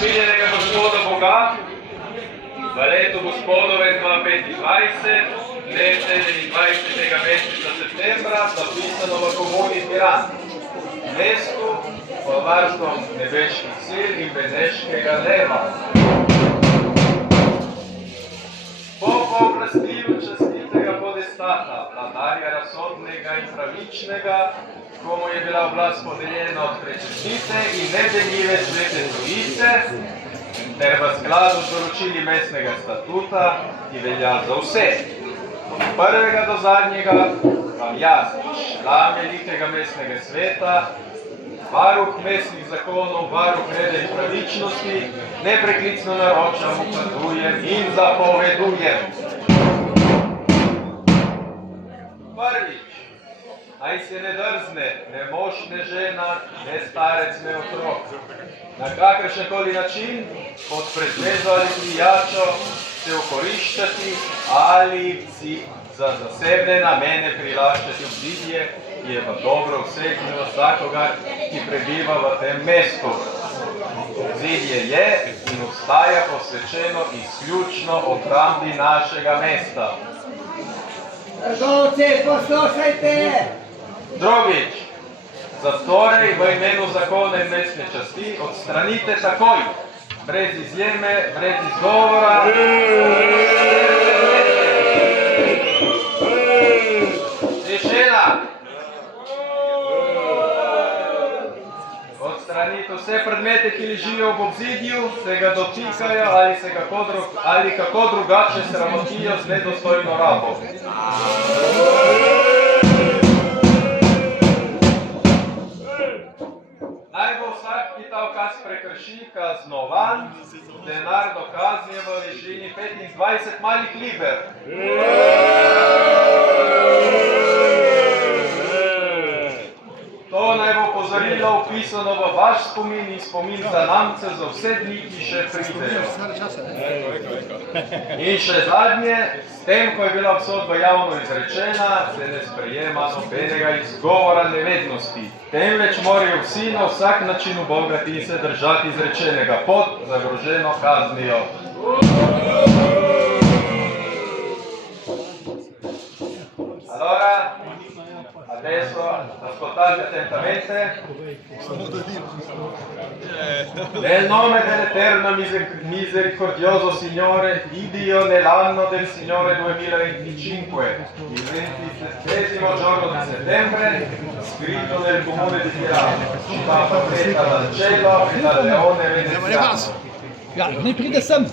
Usmiljenega gospoda Boga, v letu gospodove 2025, dne 27. meseca septembra, zapisano v komuni Piran, mestu pod varstvom nebeških sil in beneškega leva. Po pooblastilu častitega podestata, vladarja razsodnega in pravičnega, komu je bila oblast podeljena od prečestite in nedeljive svete trojice, ter v skladu z določili mestnega statuta, ki velja za vse. Od prvega do zadnjega vam jaz, član velikega mestnega sveta, varuh mestnih zakonov, varuh reda in pravičnosti, nepreklicno naročam, ukazujem in zapovedujem. Prvič, naj se ne drzne, ne mož, ne žena, ne starec, ne otrok, na kakršenkoli način, pod pretvezo ali prijačo, se okoriščati ali si za zasebne namene prilaščati obzidje, ki je v dobro vseh in vsakogar, ki prebiva v tem mestu. Obzidje je in ostaja posvečeno izključno obrambi našega mesta. Trgovci, poslušajte! Drugič, zatorej v imenu zakona in mestne časti odstranite takoj, brez izjeme, brez izgovora. Tišina! Odstranite vse predmete, ki ležijo v obzidju, se ga dotikajo ali kako drugače sramotijo z nedostojno rabo. Naj bo vsak, ki ta ukaz prekrši, kaznovan, denarno kazni v višini 25 malih liber. To naj bo opozorilo vpisano v vaš spomin in spomin zanamcev za vse dni, ki še pridejo. In še zadnje, s tem, ko je bila obsodba javno izrečena, se ne sprejema nobenega izgovora nevednosti. Temveč morajo vsi na vsak način ubogati in se držati izrečenega pod zagroženo kaznijo. Allora, adesso ascoltate attentamente. Nel nome dell'Eterno misericordioso Signore, Dio nell'anno del Signore 2025, il 27° giorno di settembre, scritto nel comune di Pirano, città protetta dal cielo e dal leone veneziano. Ja, ne pride sem.